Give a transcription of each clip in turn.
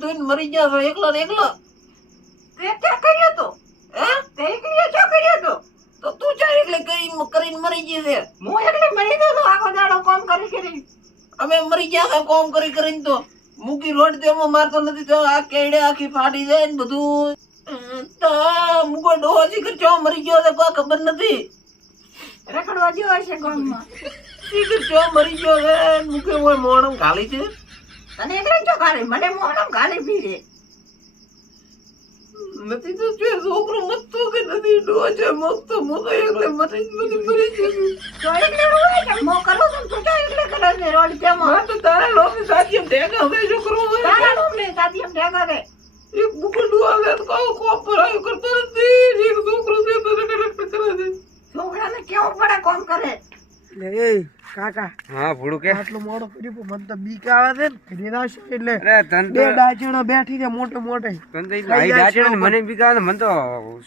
ધોઈ ધોઈને મરી ગયા છે એકલા ને એકલા. તે ક્યાં કર્યો તો? હે? તે એકલીએ ચો કર્યો તો? તો તું ચા એકલે કરી કરીને મરી ગઈ છે? હું એકલે મરી ગયો તો? આખો દાડો કામ કરી કરી. અમે મરી ગયા છે કોમ કરી કરીને તો. મૂકી રોડ તેમાં મારતો નથી તો આ કેડે આખી ફાટી જાય ને બધું. તો મૂકો ડોહો જીગર ચો મરી ગયો તો કોઈ ખબર નથી. રખડવા ગયો છે ગામમાં. શીખર ચો મરી ગયો છે મૂકે મોણમ ખાલી છે. તને એકલી ચો કાઢે મને મોહનમ ગાલી પીરે નથી તો જે છોકરો મતતો કે નથી? છે મસ્તો મોતો એકલે મરી મરી ગયું તો એકલી રોય કે મો કરો તો તું કે એકલી કરે ને રોડ તેમાં હા તો તારા લોકો સાથી એમ ઢેકા હોય છોકરો તારા લોક ને સાથી એમ ઠેકા દે એક બુકડું આવે તો કો કો પર આવ્યો કરતો નથી. એક છોકરો છે તો કરે છે. છોકરાને કેવું પડે કોમ કરે? એ કાકા હા ભૂડું કે? આટલું મોડો કર્યો પણ મને તો બીક આવે છે ને ઘરે ના છે એટલે બે ડાચણો બેઠી છે મોટે મોટે. લાઈ મને બીક આવે મને તો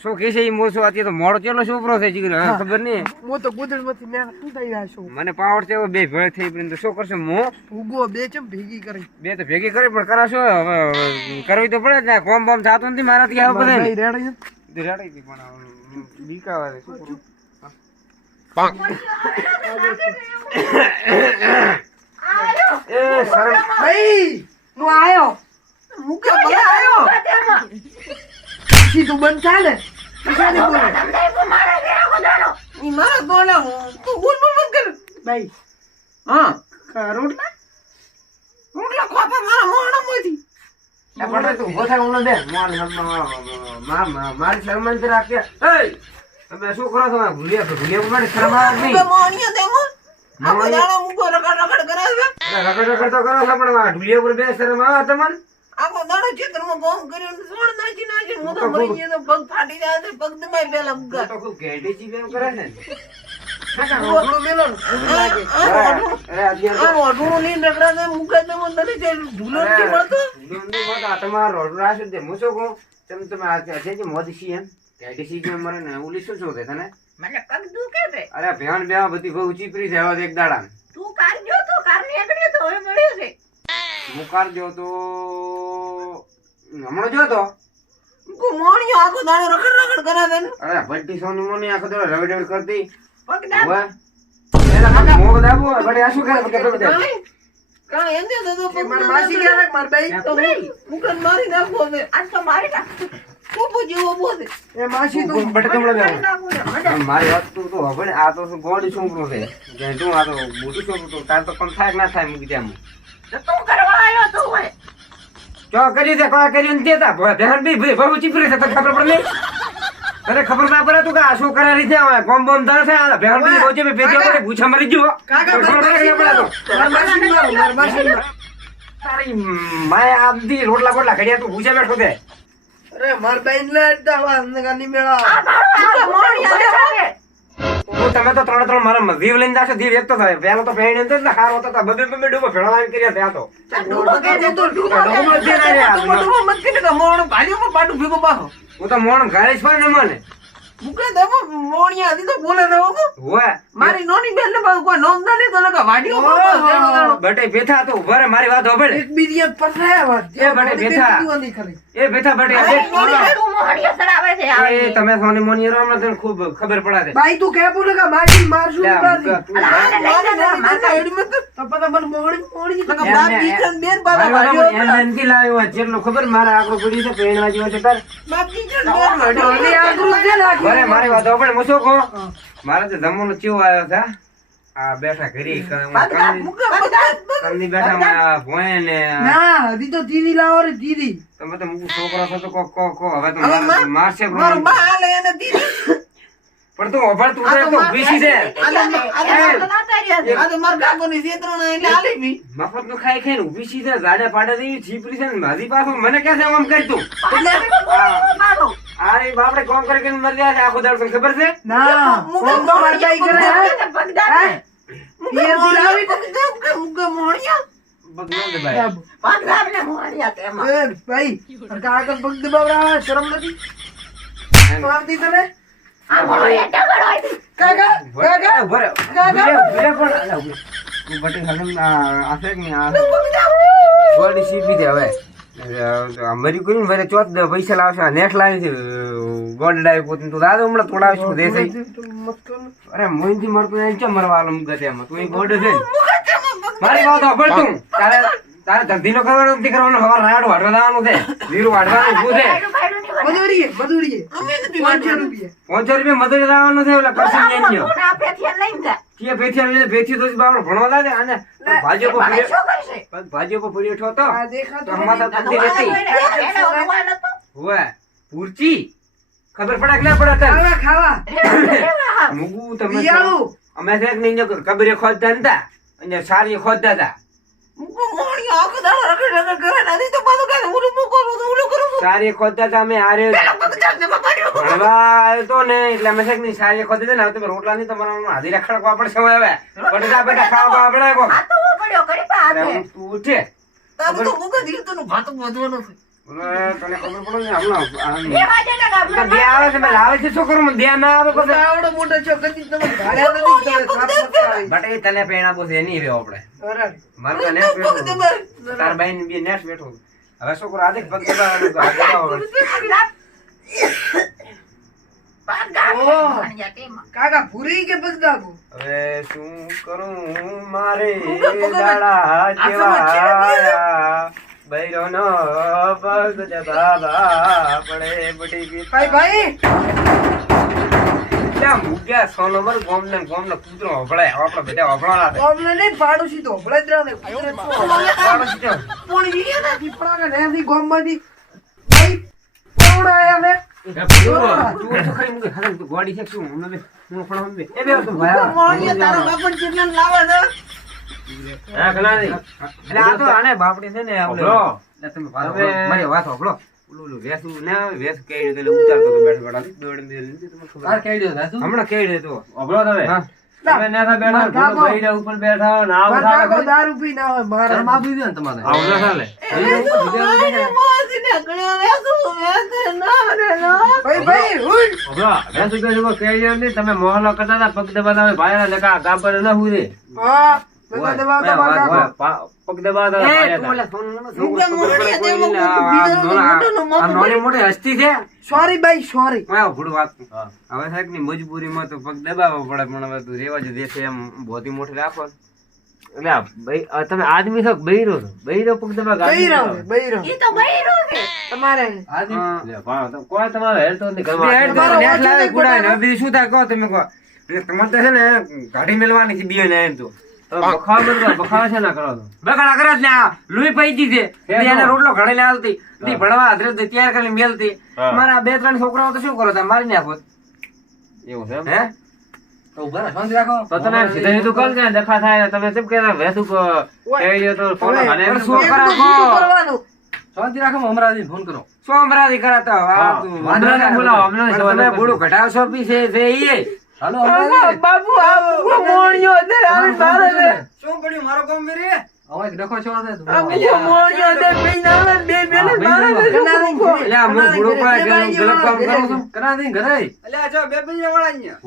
શું કે છે ઈ મોસો? આતી તો મોડો ચેલો છોકરો છે જીગર ખબર નહીં. હું તો ગુદડમાંથી ને શું થઈ રહ્યા છું. મને પાવડ છે બે ભેળ થઈ પણ તો શું કરશે મો ઉગો બે ચમ ભેગી કરી. બે તો ભેગી કરી પણ કરાશો? હવે કરવી તો પડે ને કોમ બોમ થતું નથી મારાથી આવે બધે ભાઈ રેડી રેડાઈ પણ બીક આવે છે કરું એ શરમ ભાઈ હું આયો મુકે ભલે તેમાં સીધું બંધ થાય ને પીછાની બોલે મારે ઈ મારા દોડે તું બોલ બોલ મત કર ભાઈ હા કા રોટલા રોટલા ખોપા મારા મોણામાંથી એ પણ તું ઊભો થાય ઊંડો દે મોન મારી શરમંત રાખે એ તમે શું કરો છો ભૂલિયા ભૂલિયા મારી શરમ આવે મુકે નહીં? મોણિયા તેમાં આખો? દાડો મુકો કરે છે. અરે રખડ રખડ તો કરો છો પણ આ ઢુલિયા બે શરમ આવે તમને? આખો દાડો ચિત્રમાં કોમ કર્યું ને નાખી નાખી હું તો મરી ગયો પગ ફાટી જાય છે પગ દબાઈ પેલા મુકા તો ખૂબ કરે છે હું શું કહું. તમે મોદી સી એમ. ઘેટી સી એમ મરે ને ઓલી શું શું તને? મને પગ દુખે છે? અરે ભેણ બે બધી બહુ ચીપરી છે હવે એક દાડા તું કાર જો તો કાર નીકળ્યો તો હવે મળ્યો છે. હું કાઢજો તો હમણાં જો તો? મુકો આખો દાડો રખડ રખડ કરાવે ને. અરે ભટ્ટી સોની મોની આખો રગડ રવડ કરતી. પગ દાબ. એના કાકા મોગ દાબો બડે આ શું કરે? કે તમે બધા કાંઈ કાંઈ તો પગ માસી ગયા ને મારા ભાઈ તો મારી નાખો આજ તો મારી નાખ. મારી છે. વાત તું તો હવે આ તો ગોળી છોકરો છે. જે આ તો મોટું છોકરું તો તાર તો કમ થાય કે ના થાય મૂકી ત્યાં. તો કરવા આવ્યો તું હોય ચો કરી દે કોઈ કરી ને દેતા. ધ્યાન બી બહુ ચીપરી છે તને ખબર પડે તને ખબર ના પડે તું કે આ શું કરે રીતે આવે કોમ બોમ ધરે છે આ ભેણ બી બહુ ચીપરી પેટી વગર ભૂછા મરી ગયો પડે પડે. તારી માય આમથી રોટલા બોટલા ઘડિયા તું ભૂછા બેઠો દે અરે માર બેન લે દવા નગાની મેળા હું તમે તો ત્રણ ત્રણ મારા જીવ લઈને જશો જીવ એક તો થાય. પેલો તો પેણી અંદર ને ખાર હતો બબે બબે ડૂબો ભેળા લાવી કર્યા ત્યાં તો. હું તો મોણ ઘરે પણ મને. મુકે દેવો મોણિયા હતી તો બોલે રહો હોય મારી નોની બેન ને પાછું કોઈ નોમ ના લીધો ને વાડીઓ પર બસ એનો દાડો. બટે બેઠા તો ઊભા મારી વાત હોભળ એક બીજી પર થયા એ બડે બેઠા. એ બેઠા બટે અરે, એ- નોની બેન. તું મોણિયા ચડાવે છે એ તમે સોની ને ખૂબ ખબર પડે છે ભાઈ તું કે બોલે કે મારી મારશું મારી જા તો એડી મત તો પછી મને મોહણી મોહણી નકર બાપ દીકરા બેન પાછા વાડીઓ એમ એમથી લાવ્યો હોય. ખબર મારા આગળ પડી છે પેણવા જેવો છે તાર બાપ દીકરા બેન વાડીઓ. અને બરે મારી વાત હોભળ હું શું કહું મારે તો જમવાનું ચેવું આવ્યો છે? આ બેઠા ઘરી કંદી બેઠા માં ભોય ને ના હજી તો દીદી લાવો રે દીદી તમે તો મૂકું છોકરો છો તો કો કો હવે તો મારશે મારો પણ હાલે એને દીધી. પણ તું બેસી છે. મા-. મફતનું ખાઈ ખાઈ ઊભી છે? જાડે પાડે છીપરી છે ને મારી પાસે? મને કે છે આમ કરી તું ઈ બાપડે કોમ કરી કરીને મરી ગયા છે આખો દાડો ખબર છે? ના કોમ તો મારી ભાઈ કરે હે? પગ દાબ. મુકે પિયરથી મોણિયા લાવી મુકે મુકે મુકે મોણિયા. પગ ને મોણિયા તેમાં. એ ભાઈ કાકા પગ દબાવડા શરમ નથી. આવતી તને? આ એ ડગર હોય. કાકા કાકા. ઊભો રહે પણ. બટી હલમ, આ- આસે કે આ- ગોળી સીપી દે હવે. મરી કરીને વરે ચોથ પૈસા લાવશે. નેટ લાવી છે. ગોડ ડાય પોતે તું દાદા હમણાં તોડાવીશું દેસાઈ? અરે મોહિનથી મરતું એમ કેમ મરવા મુગત એમાં તું એ ગોડ છે મારી વાત સાંભળ તું. તારે તારે ધરતીનો કરવાનો નથી કરવાનો હવાર રાડ વાટવા દાવાનું છે. લીરું વાટવાનું ઊભું છે. અમે નથી પાંચસો. રૂપિયા. મજૂરી લાવવાનું છે ઓલા કરશન ને. કે ભેથી આવીને ભેથી તો બાપડો ભણવા લાગે અને ભાજીઓ પર મારે પડ્યો શું કરશે? ભાજીઓ પર પડ્યો છો તો. અમારા નથી. રહેતી. હોવે. પૂરતી ખબર પડે કે ના પડે ખાવા ખાવા. મુગુ તમે અમે છે કે નહીં કબરે ખોદતા હતા અને સારી ખોદતા હતા. સારી ખોદતા હારે. ભણવા તો ને એટલે અમે કે નહીં સારી હતા ને હવે તમે રોટલા નહીં તમારા હાથી રખડવા પડશે હવે બટેટા બેટા ખાવા આપણે તો હું પડ્યો કરી પા અરે આપે. હું તું મૂકો ભાતું વધવાનું છે. તને ખબર પડે ને હમણાં ને આવે છે મેં લાવે છે છોકરો કરું ધ્યાન ના આવે પછી આવડો મોટો છો કદી તમે ભાડ્યા નથી તમે સાફ નથી આવી. બટ એ તને પેણા બોસે એની રહ્યો આપણે બરાબર. મારે તો પગ બેઠો. તાર બાઈ ને બે નેટ બેઠો હવે શું કરું આદિક ભક્ત દબાવવાનું તો આ દબાવો પડે. પાર ગામ ઓહ. ભણ્યા તેમાં. કાકા ભૂરી કે બગદાબુ હવે શું કરું મારે દાડા કેવા ભૈરો નો ભગત બે. આયા? બૈરોનો પગ દબાવા પડે બટી ભાઈ ભાઈ ત્યાં મૂક્યા સો નંબર ગોમ ને ગોમ ને કૂતરો હભળાય. આપણે બધા હભળવાના છે. અમને નહીં પાડોશી તો ભલે જ રહે પાડોશી તો. પોણી વીર્યા ને. દીપડા ને એમની ગોમમાંથી ભાઈ કોણ આયા મે તું તો ખરી મૂકે. ખરી તું ગોડી છે શું? હમણાં બે હું પણ હમણાં એ બે તો ભાઈ તારા બાપણ કેટલાને લાવે છે? હા, ઘણા નહીં. એટલે આ તો આને બાપડી છે ને આપણે- તમે મારી વાત સાંભળો. ઓલું ઓલું વેસું ના વેસ કેળી એટલે ઉતારતો તો બેઠો બેઠા. દોડીને બે લીધી તમને ખબર. હમણાં કેળી દેતો. હા. માર કાકો માર કાકો દારૂ પી ના હોય મારા આવું ના ચાલે. મારે મોસીને ગળ્યો વેસું, વેસે ના રે ના. ભાઈ ભાઈ હુઈ તમે મોહલો કરતા હતા પગ દબાતા ભાઈ લગા ગાબર ના હુઈ હા મેં દબાવતા માર કાકો પગ દબાતા એ, ભાઈ તું ઓલા સોનું નતો મુંગા છોકરો મોરડીએ કોઈ તેમાં નહીં. આ- બીજાનો આ નોના- મોટોનો મોકો આ નોની મોટી હસ્તી છે સોરી ભાઈ સોરી હું આ ભૂંડ વાત. હા. હવે સાહેબની મજબૂરીમાં તો પગ દબાવવો પડે પણ હવે તું રેવા જ દેશે એમ બોધી મોટી રાખો. એટલે તમે આદમી છો કે બૈરો છો? બૈરો પગ દબા બૈરો બૈરો ઈ તો બૈરું છે. તમારે હા. કોઈ તમારો નથી ઘરમાં શું થાય કહો તમે કહો. એટલે તમારે તો છે ને ગાડી મેલવાની છે બીજો ને એમ તો. ના કરો જ ને આ લુઈ પૈકી છે. કેમ એને રોટલો ઘડે આવતી તી ભણવા હાજર તૈયાર કરીને મેલતી. મારા બે ત્રણ છોકરાઓ તો શું કરો તમે? મારી નાખો. એવું છે હે? ઘટાડશો બી છે છે. આમાં બાપુ આ મોણીઓ અંદર આવીને મારે દે શું પડ્યું મારો કામ મેરે આ મૂકો મોણીઓ અંદર પીને આવે ને બે બેને મારે દે? એટલે આ હું ભૂડો પાડે ગલત કામ કરું છું ઘરે. એટલે જો બે પૈયા વાળા અહીંયા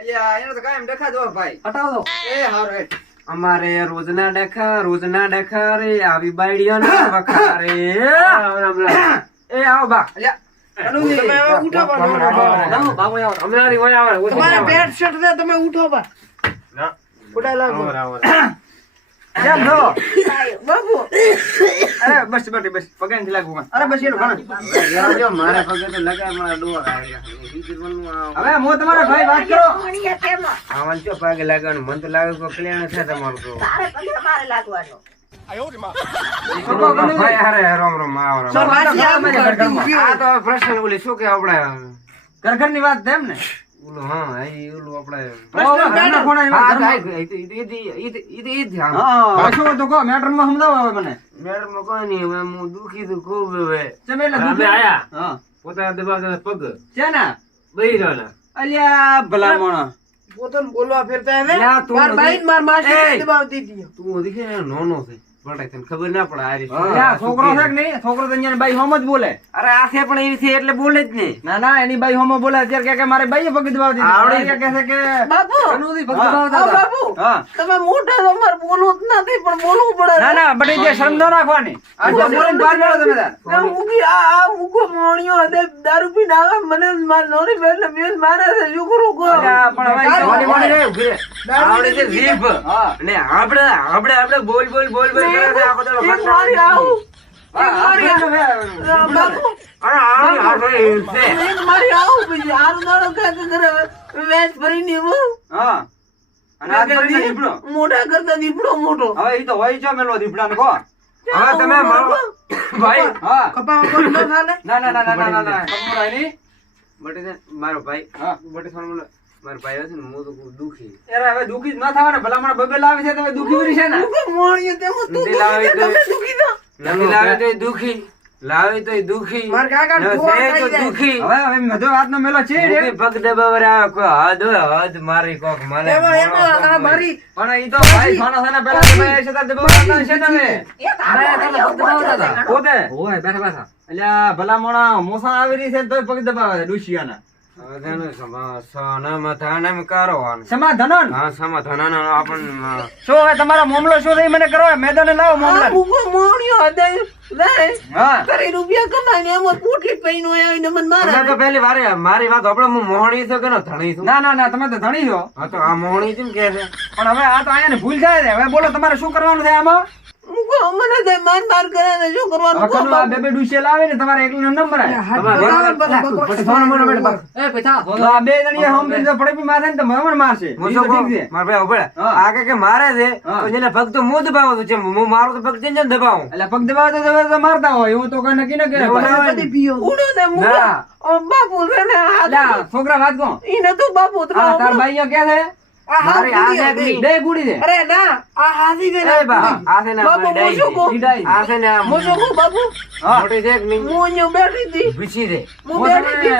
અલ્યા એનો તો કાયમ ડખા દો ભાઈ. એ હારો એ. અમારે રોજના ડખા રોજના ડખા રે આવી બાયડીઓ ના વખા રે. એ આવો બા. અલ્યા બસ બસ બસ. પગે લાગવું અરે બસ એનું ઘણા પગે તો લગાય મારા ડોર હવે હું તમારા ભાઈ વાત કરો? આમાં જો પગે લાગવાનું? મન તો લાગે કલ્યાણ છે તમારું તો. તારે પગે મારે લાગવાનો. આપણે? ઘરઘરની વાત તેમ ને? ઓલું હા એ ઓલું આપણે પ્રશ્ન બેઠો. હા, હા, હા, ઈ તો- ઈ તો- ઈ તો- ઈ તો- ઈ તો ઈ જ છે કોઈ નહીં હવે હું દુખી તો ખૂબ હવે. અમે આયા. પોતાના દબાવતા પગ. બૈરાના. પોતાને બોલવા ફેરતા હવે તું માર બાઈન માર માસી દબાવતી હતી. તું હજી નાનો છે. પણ તને ખબર ના પડે આ છોકરો છે કે નહીં? છોકરો તો અહીંયા બાઈ હોમ જ બોલે. અરે આ પણ એવી છે એટલે બોલે જ નહીં. ના ના એની બાઈ હોમો બોલે. અત્યારે કે કે મારે બાઈએ પગ દબાવતી હતી. આવડે. અહીંયા છે કે બાપુ! કનુથી પગ દબાવતા બાપુ! તમે મોટા તો અમારે બોલવું જ નથી પણ બોલવું પડે. ના ના બટ જે શરમ ન રાખવાની. આ જો બોલીને બહાર નીકળો તમે તાર. ના, આ આ મૂકો મોણિયો હદે દારૂ પીને આવે. મને માર નોની બેટલે બેસ મારે છે શું કરું કહો પણ હવે ઈ તો મોડી મોડી રહે, આવડે છે જીભ. હા. આપણે આપણે આપણે બોલ બોલ બોલ બોલ. દીપડો. મોટા કરતા દીપડો મોટો હવે ઈ તો હોય છો મેલો દીપડાને કહો હવે તમે ભાઈ હા કોઈ ન ના ના ના ના ના ના ના મારો ભાઈ, હા. બટે થોડો મને મારો ભાઈ છે ને હું તો દુખી. યાર હવે દુખી જ ના થવાને ભલામણ બબે લાવે છે તો હવે દુખી વળી છે ને? મોણિયો તેમ તું નથી લાવી તો- તમે દુખી દો નવી લાવે તોય દુખી. લાવે તોય દુખી. માર કાકા તો દુખી. હવે હવે મધો વાતનો મેલો છે રે. પગ દબાવરે આવે કોઈ હદ હદ મારી કોક મને. એમાં એમાં આ મારી પણ ઈ તો ભાઈ સોના સોના પેલા દબાયા છે તાર દબાવતા છે તમે. એ તારો પોતે અલ્યા ભલામણ મોસા આવી રહી છે તોય પગ દબાવે છે ડુશિયાના. સમાધાન હા સમાધાન આપણ શું હવે તમારો મામલો શું છે? ઈ મને કરો મેદાને લાવો મામલા. મૂકો મોણિયો મારે તો પહેલી વારે મારી વાત આપણે હું મોહણી છો કે ધણી છું? ના ના ના તમે તો ધણી છો. હા તો આ મોહણી કેમ કે છે? પણ હવે આ તો અહીંયા ભૂલ જાય છે. હવે બોલો તમારે શું કરવાનું છે આમાં? મૂકો મને તે માર માર કરે ને શું કરવાનું? હવે આ બે બે ડુશિયા લાવે ને તમારે એકલીનો નંબર આવે. બરાબર, બરાબર. પછી ફોન મને બેઠ એ તો આ બે જણીએ હમ તો પડે બી મારે ને તો મને મારશે. હું તો તો ઠીક છે. મારા ભાઈ ઊભા આ કે કે મારે છે તો જેને ભક્ત તો દબાવો દબાવું છે હું મારું તો ભક્ત જેને દબાવું. એટલે પગ દબાવો તો તમે તો મારતા હોય. હું તો કઈ નક્કી ન કરે. ના. ઉડો તે મુ ઓ બાપુ છે ને છોકરા વાત કો ઈ નતું બાપુ તો તાર ભાઈ કે છે? મારી આ? બે ગુડી છે. અરે ના આ છે ને. આ છે ને. આ છે ને. મોટી છે? બેઠી હતી. બેઠી હતી.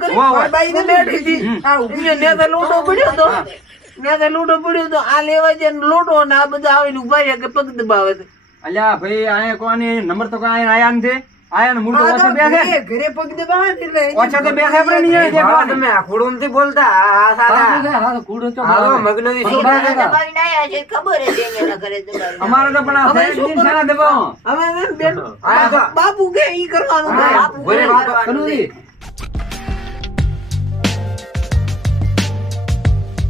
કરી. બેઠી હતી. લૂંટો પડ્યો તો લૂંટો પડ્યો તો આ લેવા છે લોટો ને આ બધા આવીને ઊભા રહ્યા કે પગ દબાવે છે. અલ્યા ભાઈ આયા કોની? નંબર તો કઈ આયા નથી. આયા ને મૂળ ઓછો બે છે ઘરે પગ દબાવે ને એટલે ઓછો તો બે છે આપણે નહીં દેખવા તમે ખોડું નથી બોલતા આ- આ સાદા. આ તો મગનોથી થી છે. દબાવીને ના આજે ખબર એને ના કરે દબાવીને. અમારે તો પણ આ દિન શાના દબાવો. હવે બેન બાપુ કે ઈ કરવાનું? હા, બાપુ ઘરે વાત છે. કનુજી